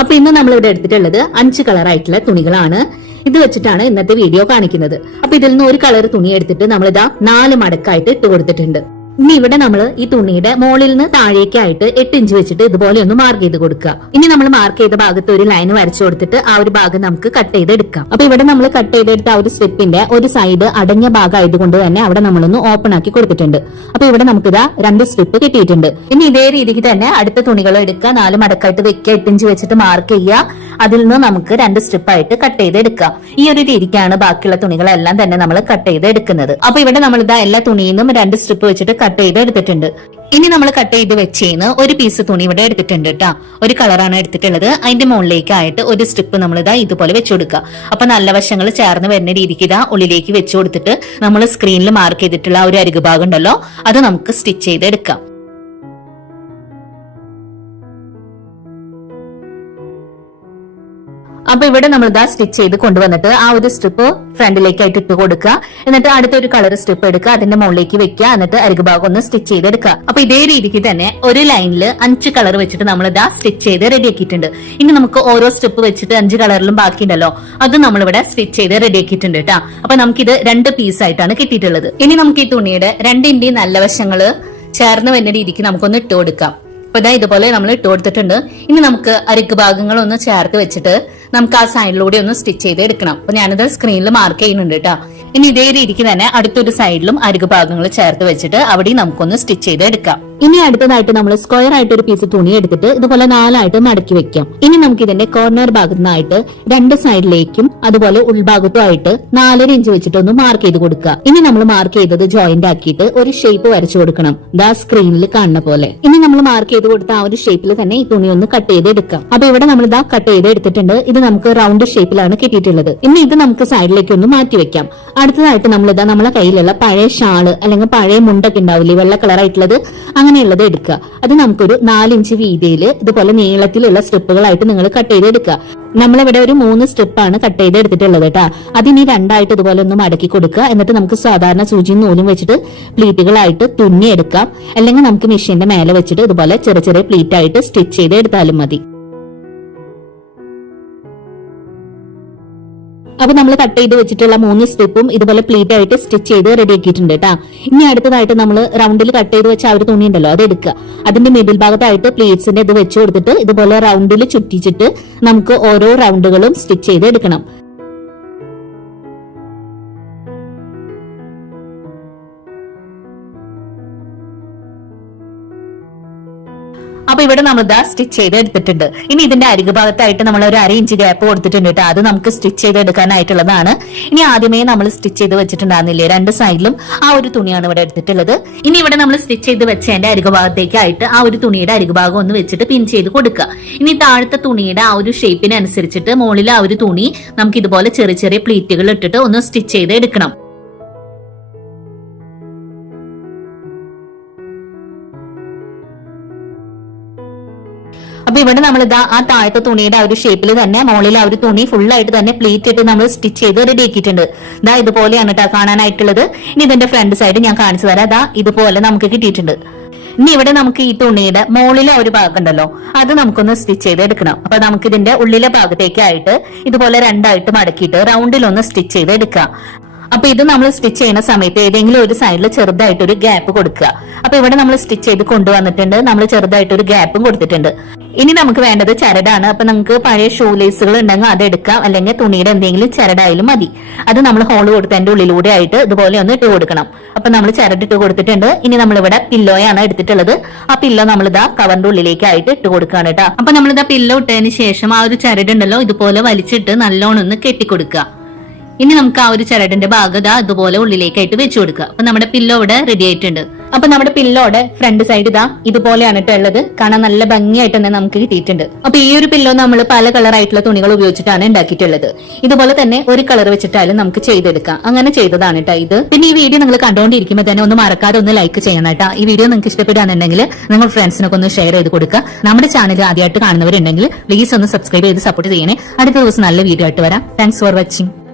അപ്പൊ ഇന്ന് നമ്മൾ ഇവിടെ എടുത്തിട്ടുള്ളത് അഞ്ച് കളർ ആയിട്ടുള്ള തുണികളാണ്. ഇത് വെച്ചിട്ടാണ് ഇന്നത്തെ വീഡിയോ കാണിക്കുന്നത്. അപ്പൊ ഇതിൽ നിന്ന് ഒരു കളർ തുണി എടുത്തിട്ട് നമ്മളിതാ നാല് മടക്കായിട്ട് ഇട്ട് കൊടുത്തിട്ടുണ്ട്. ഇനി ഇവിടെ നമ്മൾ ഈ തുണിയുടെ മുകളിൽ നിന്ന് താഴേക്കായിട്ട് എട്ട് ഇഞ്ച് വെച്ചിട്ട് ഇതുപോലെ ഒന്ന് മാർക്ക് ചെയ്ത് കൊടുക്കുക. ഇനി നമ്മൾ മാർക്ക് ചെയ്ത ഭാഗത്ത് ഒരു ലൈൻ വരച്ചു കൊടുത്തിട്ട് ആ ഒരു ഭാഗം നമുക്ക് കട്ട് ചെയ്തെടുക്കാം. അപ്പൊ ഇവിടെ നമ്മൾ കട്ട് ചെയ്തെടുത്ത ആ ഒരു സ്ട്രിപ്പിന്റെ ഒരു സൈഡ് അടഞ്ഞ ഭാഗം ആയതുകൊണ്ട് തന്നെ അവിടെ നമ്മളൊന്ന് ഓപ്പൺ ആക്കി കൊടുത്തിട്ടുണ്ട്. അപ്പൊ ഇവിടെ നമുക്ക് ഇതാ രണ്ട് സ്ട്രിപ്പ് കിട്ടിയിട്ടുണ്ട്. ഇനി ഇതേ രീതിക്ക് തന്നെ അടുത്ത തുണികൾ എടുക്കുക. നാല് മടക്കായിട്ട് വെക്കുക. എട്ട് ഇഞ്ച് വെച്ചിട്ട് മാർക്ക് ചെയ്യുക. അതിൽ നിന്ന് നമുക്ക് രണ്ട് സ്ട്രിപ്പ് ആയിട്ട് കട്ട് ചെയ്ത് എടുക്കാം ഈ ഒരു രീതിക്കാണ് ബാക്കിയുള്ള തുണികളെല്ലാം തന്നെ നമ്മൾ കട്ട് ചെയ്ത് എടുക്കുന്നത് അപ്പൊ ഇവിടെ നമ്മൾ ഇതാ എല്ലാ തുണിയിൽ നിന്നും രണ്ട് സ്ട്രിപ്പ് വെച്ചിട്ട് കട്ട് ചെയ്ത് എടുത്തിട്ടുണ്ട് ഇനി നമ്മൾ കട്ട് ചെയ്ത് വെച്ചേന്ന് ഒരു പീസ് തുണി ഇവിടെ എടുത്തിട്ടുണ്ട് കേട്ടോ ഒരു കളറാണ് എടുത്തിട്ടുള്ളത്. അതിന്റെ മുകളിലേക്കായിട്ട് ഒരു സ്ട്രിപ്പ് നമ്മൾ ഇതാ ഇതുപോലെ വെച്ചു കൊടുക്കുക. അപ്പൊ നല്ല വശങ്ങൾ ചേർന്ന് വരുന്ന രീതിക്ക് ഇതാ ഉള്ളിലേക്ക് വെച്ചു കൊടുത്തിട്ട് നമ്മൾ സ്ക്രീനിൽ മാർക്ക് ചെയ്തിട്ടുള്ള ഒരു അരികുഭാഗം ഉണ്ടല്ലോ അത് നമുക്ക് സ്റ്റിച്ച് ചെയ്ത് എടുക്കാം അപ്പൊ ഇവിടെ നമ്മൾ ഇതാ സ്റ്റിച്ച് ചെയ്ത് കൊണ്ടുവന്നിട്ട് ആ ഒരു സ്ട്രിപ്പ് ഫ്രണ്ടിലേക്കായിട്ട് ഇട്ട് കൊടുക്കുക. എന്നിട്ട് അടുത്ത ഒരു കളർ സ്ട്രിപ്പ് എടുക്കുക. അതിന്റെ മുകളിലേക്ക് വെക്കുക. എന്നിട്ട് അരികു ഭാഗം ഒന്ന് സ്റ്റിച്ച് ചെയ്തെടുക്കുക. അപ്പൊ ഇതേ രീതിക്ക് തന്നെ ഒരു ലൈനിൽ അഞ്ച് കളർ വെച്ചിട്ട് നമ്മൾ ഇതാ സ്റ്റിച്ച് ചെയ്ത് റെഡി ആക്കിയിട്ടുണ്ട്. ഇനി നമുക്ക് ഓരോ സ്ട്രിപ്പ് വെച്ചിട്ട് അഞ്ച് കളറിലും ബാക്കിയുണ്ടല്ലോ. അത് നമ്മളിവിടെ സ്റ്റിച്ച് ചെയ്ത് റെഡി ആക്കിയിട്ടുണ്ട് കേട്ടോ അപ്പൊ നമുക്കിത് രണ്ട് പീസ് ആയിട്ടാണ് കിട്ടിയിട്ടുള്ളത്. ഇനി നമുക്ക് ഈ തുണിയുടെ രണ്ടിന്റെയും നല്ല വശങ്ങൾ ചേർന്ന് വരുന്ന രീതിക്ക് നമുക്കൊന്ന് ഇട്ട് കൊടുക്കാം. അപ്പൊ ഇതാ ഇതുപോലെ നമ്മൾ ഇട്ട് കൊടുത്തിട്ടുണ്ട്. ഇനി നമുക്ക് അരിക്ക് ഭാഗങ്ങളൊന്ന് ചേർത്ത് വെച്ചിട്ട് നമുക്ക് ആ സൈഡിലൂടെ ഒന്ന് സ്റ്റിച്ച് ചെയ്ത് എടുക്കണം. അപ്പൊ ഞാനിത് സ്ക്രീനിൽ മാർക്ക് ചെയ്യുന്നുണ്ട് കേട്ടോ ഇനി ഇതേ രീതിക്ക് തന്നെ അടുത്തൊരു സൈഡിലും അരികു ഭാഗങ്ങൾ ചേർത്ത് വെച്ചിട്ട് അവിടെ നമുക്കൊന്ന് സ്റ്റിച്ച് ചെയ്ത് എടുക്കാം. ഇനി അടുത്തതായിട്ട് നമ്മൾ സ്ക്വയർ ആയിട്ട് ഒരു പീസ് തുണി എടുത്തിട്ട് ഇതുപോലെ നാലായിട്ട് മടക്കി വെക്കാം. ഇനി നമുക്ക് ഇതിന്റെ കോർണർ ഭാഗത്തു നിന്നായിട്ട് രണ്ട് സൈഡിലേക്കും അതുപോലെ ഉൾഭാഗത്തും ആയിട്ട് നാലര ഇഞ്ച് വെച്ചിട്ട് ഒന്ന് മാർക്ക് ചെയ്ത് കൊടുക്കുക. ഇനി നമ്മൾ മാർക്ക് ചെയ്തത് ജോയിന്റ് ആക്കിയിട്ട് ഒരു ഷേപ്പ് വരച്ചു കൊടുക്കണം. ദാ സ്ക്രീനിൽ കാണുന്ന പോലെ. ഇനി നമ്മൾ മാർക്ക് ചെയ്ത് കൊടുത്ത ആ ഒരു ഷേപ്പിൽ തന്നെ ഈ തുണി ഒന്ന് കട്ട് ചെയ്ത് എടുക്കാം. അപ്പൊ ഇവിടെ നമ്മൾ ഇതാ കട്ട് ചെയ്ത് എടുത്തിട്ടുണ്ട്. ഇത് നമുക്ക് റൗണ്ട് ഷേപ്പിലാണ് കിട്ടിയിട്ടുള്ളത്. ഇനി ഇത് നമുക്ക് സൈഡിലേക്ക് ഒന്ന് മാറ്റി വെക്കാം. അടുത്തതായിട്ട് നമ്മൾ ഇതാ നമ്മളെ കയ്യിലുള്ള പഴയ ഷാൾ അല്ലെങ്കിൽ പഴയ മുണ്ടൊക്കെ ഉണ്ടാവില്ലേ വെള്ള കളർ ആയിട്ടുള്ളത് അങ്ങനെയുള്ളത് എടുക്കുക. അത് നമുക്കൊരു നാലിഞ്ച് വീതിയിൽ ഇതുപോലെ നീളത്തിലുള്ള സ്റ്റെപ്പുകളായിട്ട് നിങ്ങൾ കട്ട് ചെയ്തെടുക്കുക നമ്മളിവിടെ ഒരു മൂന്ന് സ്റ്റെപ്പാണ് കട്ട് ചെയ്ത് എടുത്തിട്ടുള്ളത് കേട്ടോ. അതിനി രണ്ടായിട്ട് ഇതുപോലെ ഒന്ന് മടക്കി കൊടുക്കുക. എന്നിട്ട് നമുക്ക് സാധാരണ സൂചിയും നൂലും വെച്ചിട്ട് പ്ലീറ്റുകളായിട്ട് തുന്നിയെടുക്കാം അല്ലെങ്കിൽ നമുക്ക് മെഷീന്റെ മേലെ വെച്ചിട്ട് ഇതുപോലെ ചെറിയ ചെറിയ പ്ലീറ്റായിട്ട് സ്റ്റിച്ച് ചെയ്ത് എടുത്താലും മതി. അപ്പൊ നമ്മൾ കട്ട് ചെയ്ത് വെച്ചിട്ടുള്ള മൂന്ന് സ്ട്രിപ്പും ഇതുപോലെ പ്ലീറ്റ് ആയിട്ട് സ്റ്റിച്ച് ചെയ്ത് റെഡി ആക്കിയിട്ടുണ്ട് കേട്ടോ ഇനി അടുത്തതായിട്ട് നമ്മൾ റൗണ്ടിൽ കട്ട് ചെയ്ത് വെച്ച ആ ഒരു തുണി ഉണ്ടല്ലോ അത് എടുക്കുക അതിന്റെ മിഡിൽ ഭാഗത്തായിട്ട് പ്ലീറ്റ്സിന്റെ ഇത് വെച്ച് കൊടുത്തിട്ട് ഇതുപോലെ റൗണ്ടിൽ ചുറ്റിച്ചിട്ട് നമുക്ക് ഓരോ റൗണ്ടുകളും സ്റ്റിച്ച് ചെയ്ത് എടുക്കണം. അപ്പൊ ഇവിടെ നമ്മൾ ഇതാ സ്റ്റിച്ച് ചെയ്ത് എടുത്തിട്ടുണ്ട് ഇനി ഇതിന്റെ അരികു ഭാഗത്തായിട്ട് നമ്മൾ ഒരു അര ഇഞ്ച് ഗ്യാപ്പ് കൊടുത്തിട്ടുണ്ട് കേട്ടോ. അത് നമുക്ക് സ്റ്റിച്ച് ചെയ്ത് എടുക്കാനായിട്ടുള്ളതാണ് ഇനി ആദ്യമേ നമ്മൾ സ്റ്റിച്ച് ചെയ്ത് വെച്ചിട്ടുണ്ടാകുന്നില്ലേ രണ്ട് സൈഡിലും ആ ഒരു തുണിയാണ് ഇവിടെ എടുത്തിട്ടുള്ളത്. ഇനി ഇവിടെ നമ്മൾ സ്റ്റിച്ച് ചെയ്ത് വെച്ചതിന്റെ അരികു ഭാഗത്തേക്കായിട്ട് ആ ഒരു തുണിയുടെ അരികു ഭാഗം ഒന്ന് വെച്ചിട്ട് പിൻ ചെയ്ത് കൊടുക്കുക. ഇനി താഴത്തെ തുണിയുടെ ആ ഒരു ഷേപ്പിനനുസരിച്ചിട്ട് മുകളിൽ ആ ഒരു തുണി നമുക്ക് ഇതുപോലെ ചെറിയ ചെറിയ പ്ലീറ്റുകൾ ഇട്ടിട്ട് ഒന്ന് സ്റ്റിച്ച് ചെയ്ത് എടുക്കണം അപ്പൊ ഇവിടെ നമ്മൾ ഇതാ ആ താഴത്തെ തുണിയുടെ ആ ഒരു ഷേപ്പിൽ തന്നെ മുകളിൽ ആ ഒരു തുണി ഫുൾ ആയിട്ട് തന്നെ പ്ലീറ്റ് ഇട്ട് നമ്മൾ സ്റ്റിച്ച് ചെയ്ത് റെഡി ആക്കിയിട്ടുണ്ട്. ഇതാ ഇതുപോലെയാണ് കേട്ടോ കാണാനായിട്ടുള്ളത്. ഇനി ഇതിന്റെ ഫ്രണ്ട് സൈഡ് ഞാൻ കാണിച്ചു തരാം. അതാ ഇതുപോലെ നമുക്ക് കിട്ടിയിട്ടുണ്ട്. ഇനി ഇവിടെ നമുക്ക് ഈ തുണിയുടെ മുകളിലെ ഒരു ഭാഗം ഉണ്ടല്ലോ അത് നമുക്കൊന്ന് സ്റ്റിച്ച് ചെയ്ത് എടുക്കണം അപ്പൊ നമുക്ക് ഇതിന്റെ ഉള്ളിലെ ഭാഗത്തേക്കായിട്ട് ഇതുപോലെ രണ്ടായിട്ട് മടക്കിയിട്ട് റൗണ്ടിലൊന്ന് സ്റ്റിച്ച് ചെയ്ത് എടുക്കാം അപ്പൊ ഇത് നമ്മൾ സ്റ്റിച്ച് ചെയ്യുന്ന സമയത്ത് ഏതെങ്കിലും ഒരു സൈഡിൽ ചെറുതായിട്ട് ഒരു ഗ്യാപ്പ് കൊടുക്കുക. അപ്പൊ ഇവിടെ നമ്മൾ സ്റ്റിച്ച് ചെയ്ത് കൊണ്ടുവന്നിട്ടുണ്ട്. നമ്മൾ ചെറുതായിട്ട് ഒരു ഗ്യാപ്പും കൊടുത്തിട്ടുണ്ട്. ഇനി നമുക്ക് വേണ്ടത് ചരടാണ്. അപ്പൊ നമുക്ക് പഴയ ഷൂ ലേസുകൾ ഉണ്ടെങ്കിൽ അത് എടുക്കാം. അല്ലെങ്കിൽ തുണിയുടെ എന്തെങ്കിലും ചരടായാലും മതി. അത് നമ്മൾ ഹോൾ കൊടുത്തതിന്റെ ഉള്ളിലൂടെ ആയിട്ട് ഇതുപോലെ ഒന്ന് ഇട്ട് കൊടുക്കണം. അപ്പൊ നമ്മൾ ചരട് ഇട്ട് കൊടുത്തിട്ടുണ്ട്. ഇനി നമ്മളിവിടെ പില്ലോയാണ് എടുത്തിട്ടുള്ളത്. ആ പില്ലോ നമ്മളിതാ കവറിന്റെ ഉള്ളിലേക്കായിട്ട് ഇട്ട് കൊടുക്കുകയാണ് കേട്ടോ. അപ്പൊ നമ്മളിതാ പില്ലോ ഇട്ടതിന് ശേഷം ആ ഒരു ചരട് ഉണ്ടല്ലോ ഇതുപോലെ വലിച്ചിട്ട് നല്ലോണം ഒന്ന് കെട്ടിക്കൊടുക്കുക. ഇനി നമുക്ക് ആ ഒരു ചരടിന്റെ ഭാഗത ഇതുപോലെ ഉള്ളിലേക്കായിട്ട് വെച്ചു കൊടുക്കുക. അപ്പൊ നമ്മുടെ പില്ലോ ഇവിടെ റെഡി ആയിട്ടുണ്ട്. അപ്പൊ നമ്മുടെ പില്ലോടെ ഫ്രണ്ട് സൈഡ് ഇതാ ഇതുപോലെയാണ് കേട്ടോ ഉള്ളത്. കാണാൻ നല്ല ഭംഗിയായിട്ട് തന്നെ നമുക്ക് കിട്ടിയിട്ടുണ്ട്. അപ്പൊ ഈ ഒരു പില്ലോ നമ്മൾ പല കളർ ആയിട്ടുള്ള തുണികൾ ഉപയോഗിച്ചിട്ടാണ് ഉണ്ടാക്കിയിട്ടുള്ളത്. ഇതുപോലെ തന്നെ ഒരു കളർ വെച്ചിട്ടാലും നമുക്ക് ചെയ്തെടുക്കാം. അങ്ങനെ ചെയ്തതാണ് കേട്ടോ ഇത്. പിന്നെ ഈ വീഡിയോ നിങ്ങൾ കണ്ടുകൊണ്ടിരിക്കുമ്പോൾ തന്നെ ഒന്ന് മറക്കാതെ ഒന്ന് ലൈക്ക് ചെയ്യണം കേട്ടോ ഈ വീഡിയോ നിങ്ങൾക്ക് ഇഷ്ടപ്പെടുകയാണെന്നുണ്ടെങ്കിൽ നിങ്ങൾ ഫ്രണ്ട്സിനൊക്കെ ഒന്ന് ഷെയർ ചെയ്ത് കൊടുക്കുക. നമ്മുടെ ചാനൽ ആദ്യമായിട്ട് കാണുന്നവരുണ്ടെങ്കിൽ പ്ലീസ് ഒന്ന് സബ്സ്ക്രൈബ് ചെയ്ത് സപ്പോർട്ട് ചെയ്യണേ. അടുത്ത ദിവസം നല്ല വീഡിയോ ആയിട്ട് വരാം. Thanks for watching